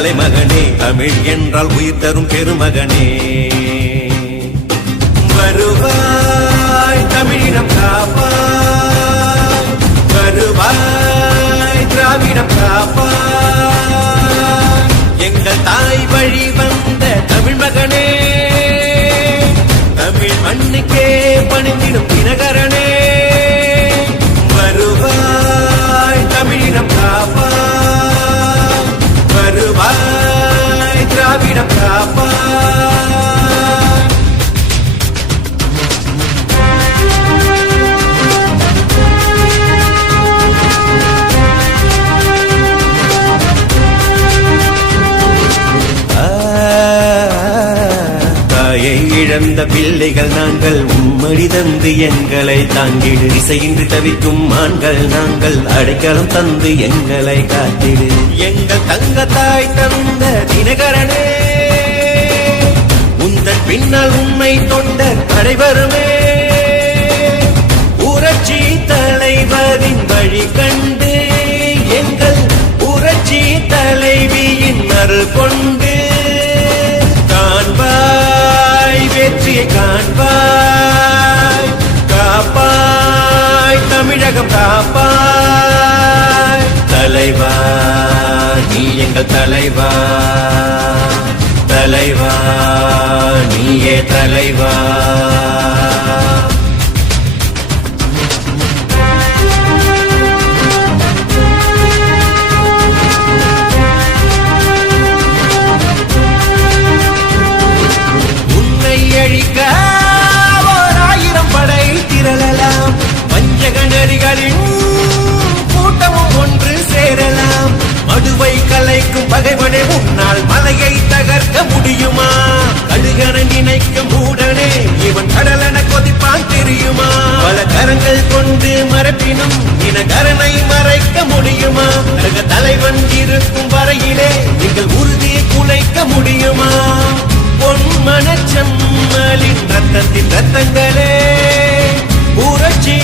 தலைமகனே, தமிழ் என்றால் உயிர் தரும் பெருமகனே. வருவாய் தமிழினம் காப்பாய், வருவாய் திராவிடம் காப்பாய், எங்கள் தாய் வழி வந்த தமிழ் மகனே, தமிழ் மண்ணுக்கே பணிந்திடும் தினகரனே. வருவாய் தமிழினம் காப்பாய், வருவாய் திராவிடம் காப்பாய். இழந்த பிள்ளைகள் நாங்கள், உம்மடி தந்து எங்களை தாங்கிடு. இசையின்றி தவிக்கும் ஆண்கள் நாங்கள், அடைக்கலம் தந்து எங்களை காத்திடு. எங்கள் தங்க தாய் தந்த தினகரனே, உந்தன் பின்னால் உண்மை தொண்ட அனைவருமே. புரட்சி தலைவரின் வழி கண்டு, எங்கள் புரட்சி தலைவியின் அருள் கொண்டு காண்பாய் வெற்றியை காண்பாய். காப்பாய் தமிழகம் காப்பாய். தலைவா நீ எங்கள் தலைவா, தலைவா நீயே தலைவா. அழிக்க 1000 படை திரளலாம், வஞ்சகனரிகளின் கூட்டமும் ஒன்று சேரலாம். மடுவை கலைக்கும் பகைவனே, உன்னால் மலையை தகர்க்க முடியுமா? கடுகன நினைக்கும் மூடனே, இவன் கடலென கொதிப்பான் தெரியுமா? பல கரங்கள் கொண்டு மறைப்பினும் இனகரனை மறைக்க முடியுமா? தலைவன் இருக்கும் வரையிலே எங்கள் உறுதியை குலைக்க முடியுமா? பொன்மனச்சம்மலின் ரத்தத்தின் ரத்தங்களே, புரட்சி